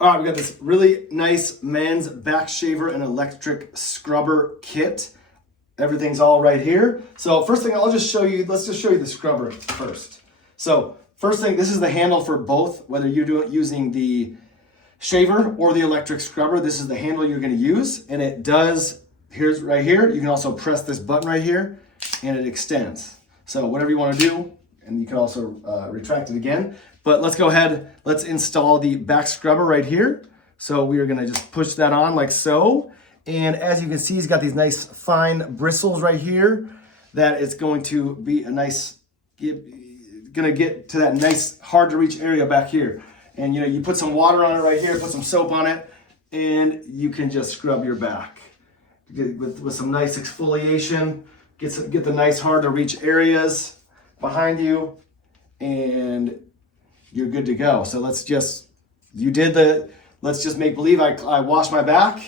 All right, we got this really nice men's back shaver and electric scrubber kit. Everything's all right here. So first thing, let's just show you the scrubber first. So first thing, this is the handle for both, whether you're using the shaver or the electric scrubber. This is the handle you're gonna use, and it does, here's right here, you can also press this button right here, and it extends. So whatever you wanna do, and you can also retract it again. But let's go ahead, let's install the back scrubber right here. So we are gonna just push that on like so. And as you can see, he's got these nice fine bristles right here that it's going to be a nice, gonna get to that nice hard to reach area back here. And you know, you put some water on it right here, put some soap on it, and you can just scrub your back. With some nice exfoliation, get the nice hard to reach areas behind you, and you're good to go. So let's just make believe I washed my back.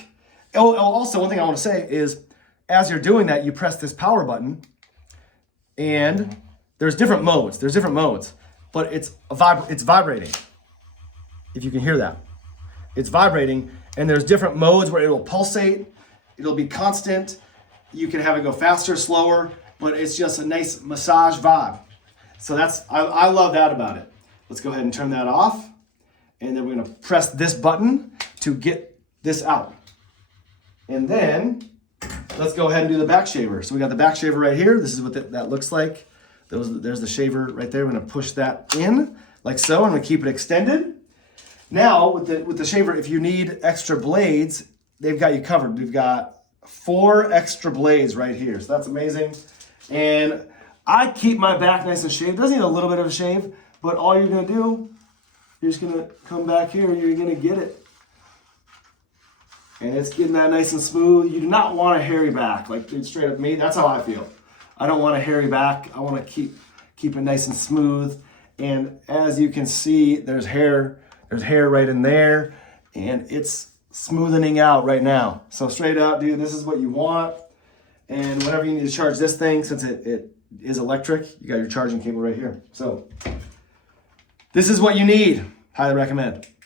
Oh, also one thing I want to say is, as you're doing that, you press this power button, and there's different modes, but it's vibrating. If you can hear that, it's vibrating, and there's different modes where it'll pulsate, it'll be constant. You can have it go faster, slower, but it's just a nice massage vibe. So I love that about it. Let's go ahead and turn that off. And then we're gonna press this button to get this out. And then let's go ahead and do the back shaver. So we got the back shaver right here. This is what that looks like. There's the shaver right there. We're gonna push that in like so, and we keep it extended. Now with the shaver, if you need extra blades, they've got you covered. We've got 4 extra blades right here. So that's amazing. And I keep my back nice and shaved. It doesn't need a little bit of a shave, but all you're gonna do, you're just gonna come back here and you're gonna get it. And it's getting that nice and smooth. You do not want a hairy back, like straight up me. That's how I feel. I don't want a hairy back. I wanna keep it nice and smooth. And as you can see, there's hair right in there, and it's smoothening out right now. So straight up, dude, this is what you want. And whenever you need to charge this thing, since it is electric, you got your charging cable right here. So this is what you need. Highly recommend.